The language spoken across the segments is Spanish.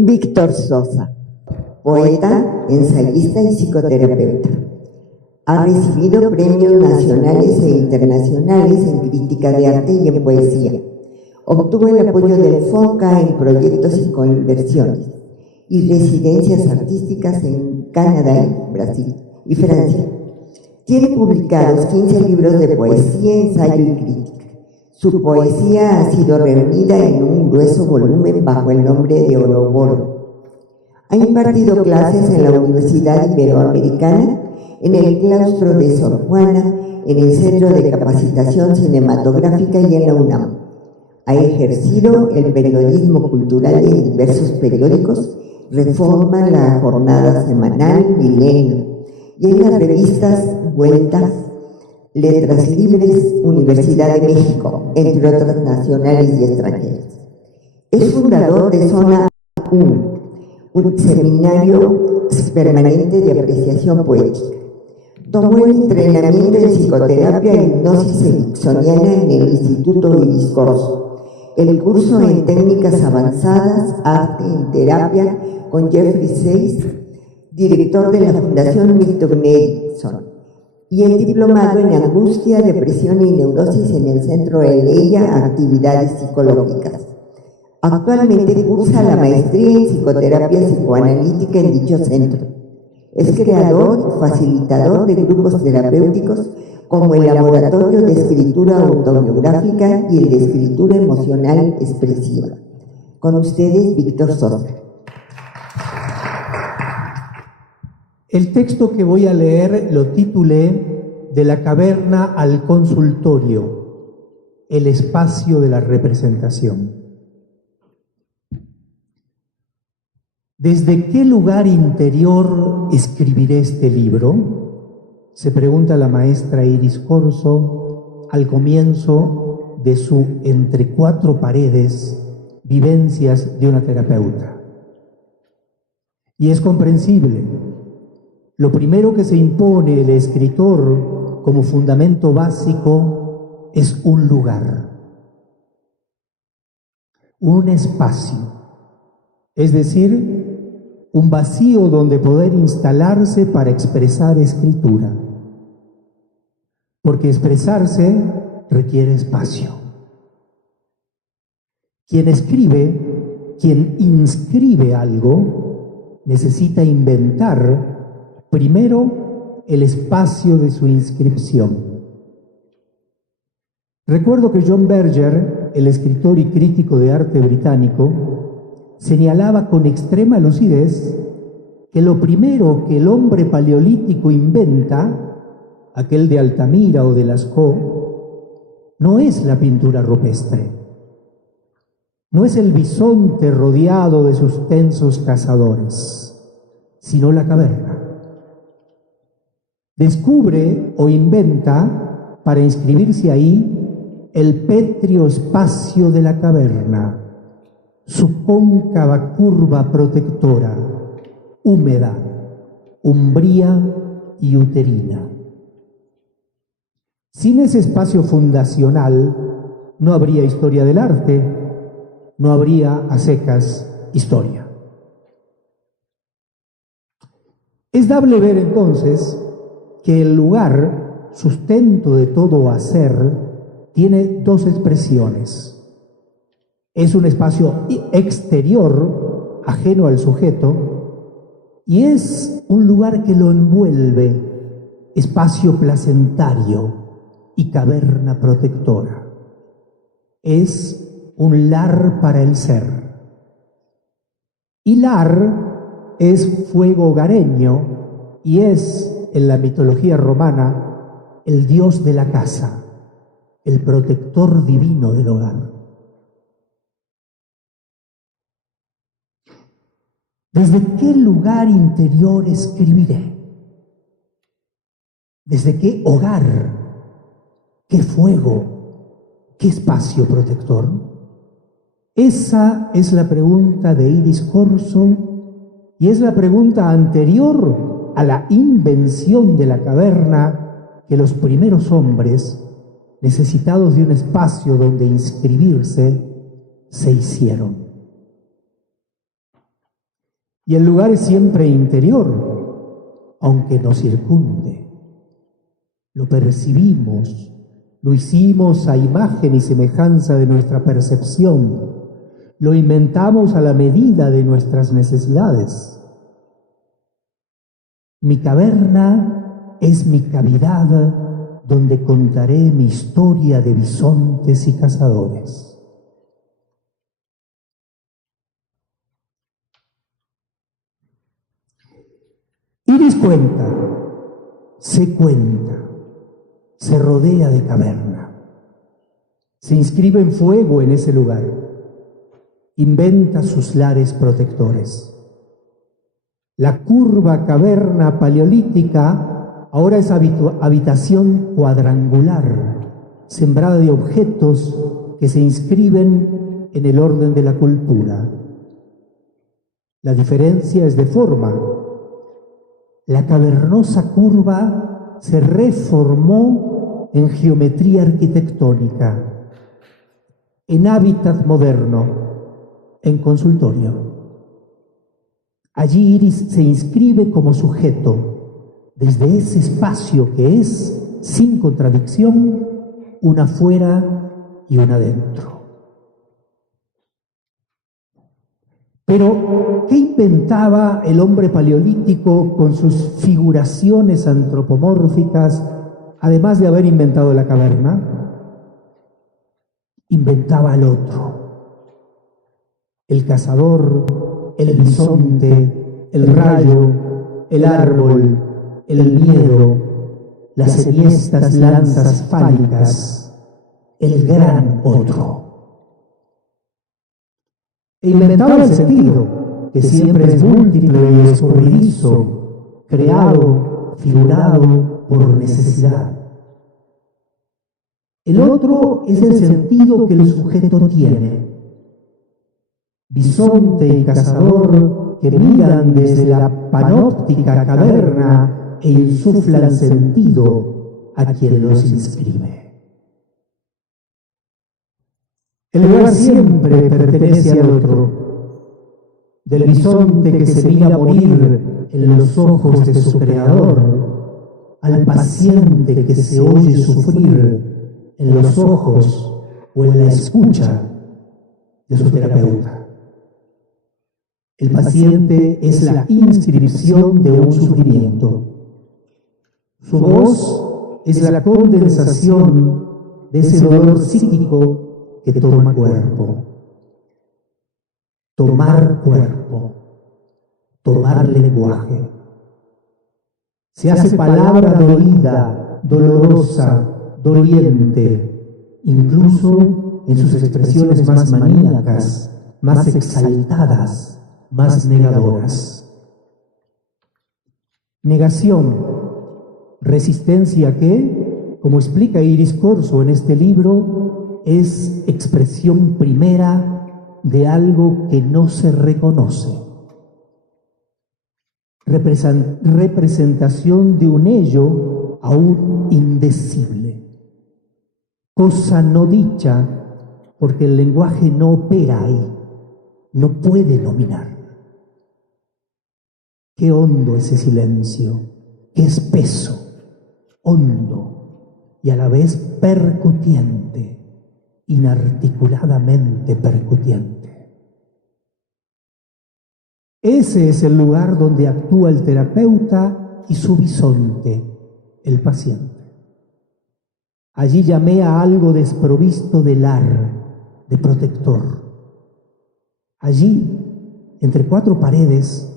Víctor Sosa, poeta, ensayista y psicoterapeuta. Ha recibido premios nacionales e internacionales en crítica de arte y en poesía. Obtuvo el apoyo del FONCA en proyectos y conversiones y residencias artísticas en Canadá, Brasil y Francia. Tiene publicados 15 libros de poesía, ensayo y crítica. Su poesía ha sido reunida en un grueso volumen bajo el nombre de Oroboro. Ha impartido clases en la Universidad Iberoamericana, en el claustro de Sor Juana, en el Centro de Capacitación Cinematográfica y en la UNAM. Ha ejercido el periodismo cultural en diversos periódicos, Reforma, La Jornada Semanal, Milenio, y en las revistas Vueltas, Letras Libres, Universidad de México, entre otras nacionales y extranjeras. Es fundador de Zona 1, un seminario permanente de apreciación poética. Tomó el entrenamiento en psicoterapia e hipnosis ericksoniana en el Instituto Iris Corso, el curso en técnicas avanzadas, arte en terapia, con Jeffrey Seyss, director de la Fundación Milton Erickson, y el diplomado en angustia, depresión y neurosis en el Centro Eleia Actividades Psicológicas. Actualmente cursa la maestría en psicoterapia psicoanalítica en dicho centro. Es creador y facilitador de grupos terapéuticos como el Laboratorio de Escritura Autobiográfica y el de Escritura Emocional Expresiva. Con ustedes, Víctor Sosa. El texto que voy a leer lo titulé De la caverna al consultorio, el espacio de la representación. ¿Desde qué lugar interior escribiré este libro?, se pregunta la maestra Iris Corso al comienzo de su Entre cuatro paredes, vivencias de una terapeuta. Y es comprensible. Lo primero que se impone el escritor como fundamento básico es un lugar, un espacio, es decir, un vacío donde poder instalarse para expresar escritura. Porque expresarse requiere espacio. Quien escribe, quien inscribe algo, necesita inventar primero el espacio de su inscripción. Recuerdo que John Berger, el escritor y crítico de arte británico, señalaba con extrema lucidez que lo primero que el hombre paleolítico inventa, aquel de Altamira o de Lascaux, no es la pintura rupestre, no es el bisonte rodeado de sus tensos cazadores, sino la caverna. Descubre o inventa, para inscribirse ahí, el pétreo espacio de la caverna, su cóncava curva protectora, húmeda, umbría y uterina. Sin ese espacio fundacional no habría historia del arte, no habría a secas historia. Es dable ver entonces que el lugar, sustento de todo hacer, tiene dos expresiones. Es un espacio exterior, ajeno al sujeto, y es un lugar que lo envuelve, espacio placentario y caverna protectora. Es un lar para el ser. Y lar es fuego hogareño y es, en la mitología romana, el dios de la casa, el protector divino del hogar. ¿Desde qué lugar interior escribiré? ¿Desde qué hogar? ¿Qué fuego? ¿Qué espacio protector? Esa es la pregunta de Iris Corso y es la pregunta anterior a la invención de la caverna que los primeros hombres, necesitados de un espacio donde inscribirse, se hicieron. Y el lugar es siempre interior, aunque nos circunde. Lo percibimos, lo hicimos a imagen y semejanza de nuestra percepción, lo inventamos a la medida de nuestras necesidades. Mi caverna es mi cavidad donde contaré mi historia de bisontes y cazadores. Iris cuenta, se rodea de caverna, se inscribe en fuego en ese lugar, inventa sus lares protectores. La curva caverna paleolítica ahora es habitación cuadrangular, sembrada de objetos que se inscriben en el orden de la cultura. La diferencia es de forma. La cavernosa curva se reformó en geometría arquitectónica, en hábitat moderno, en consultorio. Allí Iris se inscribe como sujeto, desde ese espacio que es, sin contradicción, una fuera y una dentro. Pero, ¿qué inventaba el hombre paleolítico con sus figuraciones antropomórficas, además de haber inventado la caverna? Inventaba al otro, el cazador, el bisonte, el rayo, el árbol, el miedo, las enhiestas lanzas fálicas, el gran otro. E inventaba el sentido, que siempre es múltiple y escurridizo, creado, figurado por necesidad. El otro es el sentido que el sujeto tiene. Bisonte y cazador que miran desde la panóptica caverna e insuflan sentido a quien los inscribe. El lugar siempre pertenece al otro, del bisonte que se mira morir en los ojos de su creador, al paciente que se oye sufrir en los ojos o en la escucha de su terapeuta. El paciente es la inscripción de un sufrimiento. Su voz es la condensación de ese dolor psíquico que toma cuerpo. Tomar cuerpo, tomar lenguaje. Se hace palabra dolida, dolorosa, doliente, incluso en sus expresiones más maníacas, más exaltadas, más negadoras. Negación, resistencia que, como explica Iris Corzo en este libro, es expresión primera de algo que no se reconoce. Representación de un ello aún indecible. Cosa no dicha, porque el lenguaje no opera ahí, no puede nominar. Qué hondo ese silencio, qué espeso, hondo y a la vez percutiente. Inarticuladamente percutiente. Ese es el lugar donde actúa el terapeuta y su bisonte, el paciente. Allí llamea algo desprovisto de lar, de protector. Allí, entre cuatro paredes,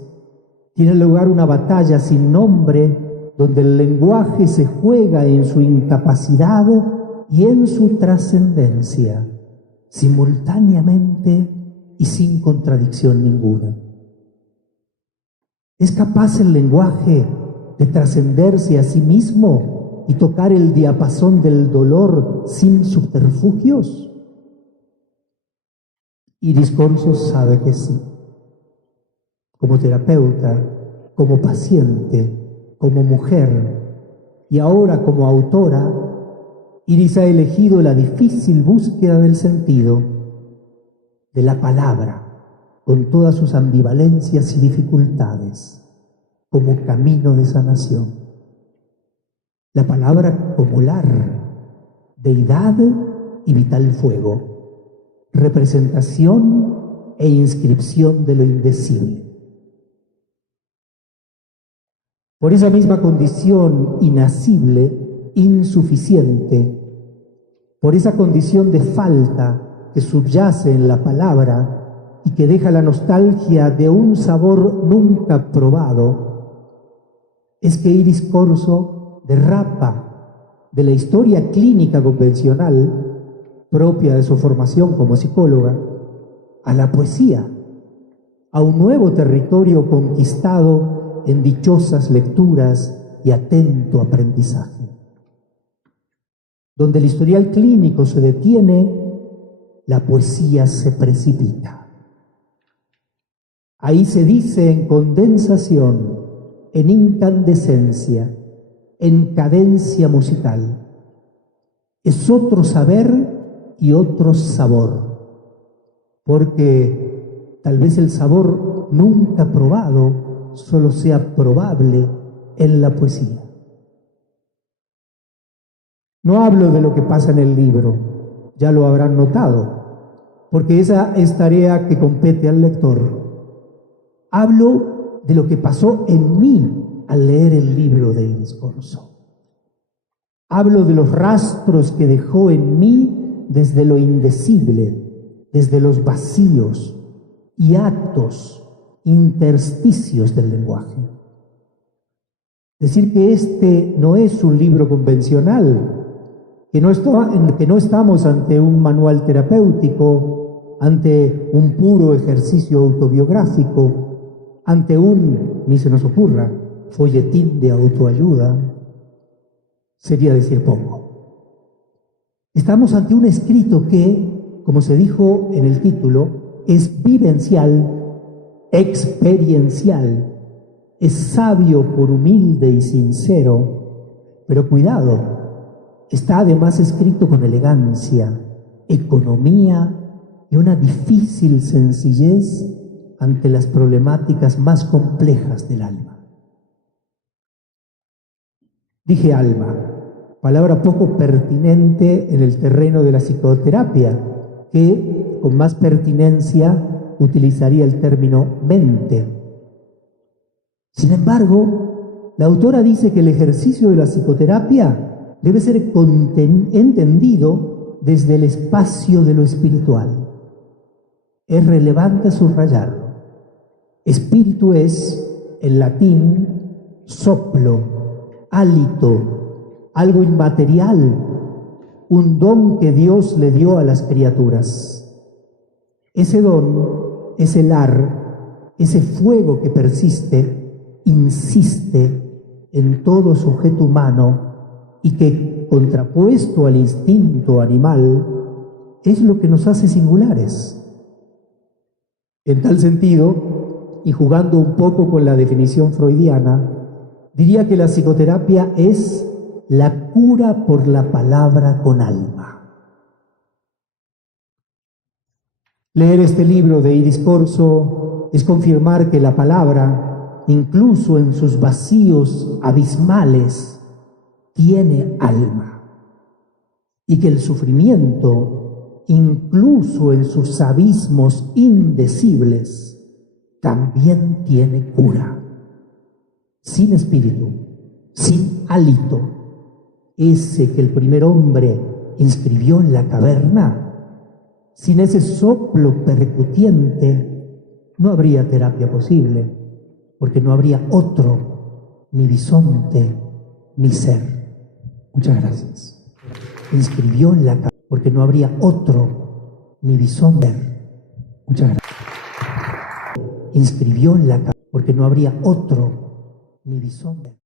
tiene lugar una batalla sin nombre donde el lenguaje se juega en su incapacidad y en su trascendencia, simultáneamente y sin contradicción ninguna. ¿Es capaz el lenguaje de trascenderse a sí mismo y tocar el diapasón del dolor sin subterfugios? Iris Corzo sabe que sí. Como terapeuta, como paciente, como mujer y ahora como autora, Iris ha elegido la difícil búsqueda del sentido, de la palabra, con todas sus ambivalencias y dificultades, como camino de sanación. La palabra como lar, deidad y vital fuego, representación e inscripción de lo indecible. Por esa misma condición inacible, insuficiente, por esa condición de falta que subyace en la palabra y que deja la nostalgia de un sabor nunca probado, es que Iris Corzo derrapa de la historia clínica convencional, propia de su formación como psicóloga, a la poesía, a un nuevo territorio conquistado en dichosas lecturas y atento aprendizaje. Donde el historial clínico se detiene, la poesía se precipita. Ahí se dice en condensación, en incandescencia, en cadencia musical. Es otro saber y otro sabor, porque tal vez el sabor nunca probado solo sea probable en la poesía. No hablo de lo que pasa en el libro, ya lo habrán notado, porque esa es tarea que compete al lector. Hablo de lo que pasó en mí al leer el libro de Iris Corzo. Hablo de los rastros que dejó en mí desde lo indecible, desde los vacíos y actos, intersticios del lenguaje. Decir que este no es un libro convencional, que no estamos ante un manual terapéutico, ante un puro ejercicio autobiográfico, ante un, ni se nos ocurra, folletín de autoayuda, sería decir poco. Estamos ante un escrito que, como se dijo en el título, es vivencial, experiencial, es sabio por humilde y sincero, pero cuidado, está además escrito con elegancia, economía y una difícil sencillez ante las problemáticas más complejas del alma. Dije alma, palabra poco pertinente en el terreno de la psicoterapia, que con más pertinencia utilizaría el término mente. Sin embargo, la autora dice que el ejercicio de la psicoterapia debe ser entendido desde el espacio de lo espiritual. Es relevante subrayarlo. Espíritu es, en latín, soplo, hálito, algo inmaterial, un don que Dios le dio a las criaturas. Ese don, ese lar, ese fuego que persiste, insiste en todo sujeto humano y que, contrapuesto al instinto animal, es lo que nos hace singulares. En tal sentido, y jugando un poco con la definición freudiana, diría que la psicoterapia es la cura por la palabra con alma. Leer este libro de Iris Corzo es confirmar que la palabra, incluso en sus vacíos abismales, tiene alma, y que el sufrimiento, incluso en sus abismos indecibles, también tiene cura. Sin espíritu, sin hálito, ese que el primer hombre inscribió en la caverna, sin ese soplo percutiente, no habría terapia posible, porque no habría otro, ni bisonte, ni ser. Muchas gracias. Inscribió en la caverna, porque no habría otro, ni bisonte. Muchas gracias. Inscribió en la caverna, porque no habría otro, ni bisonte.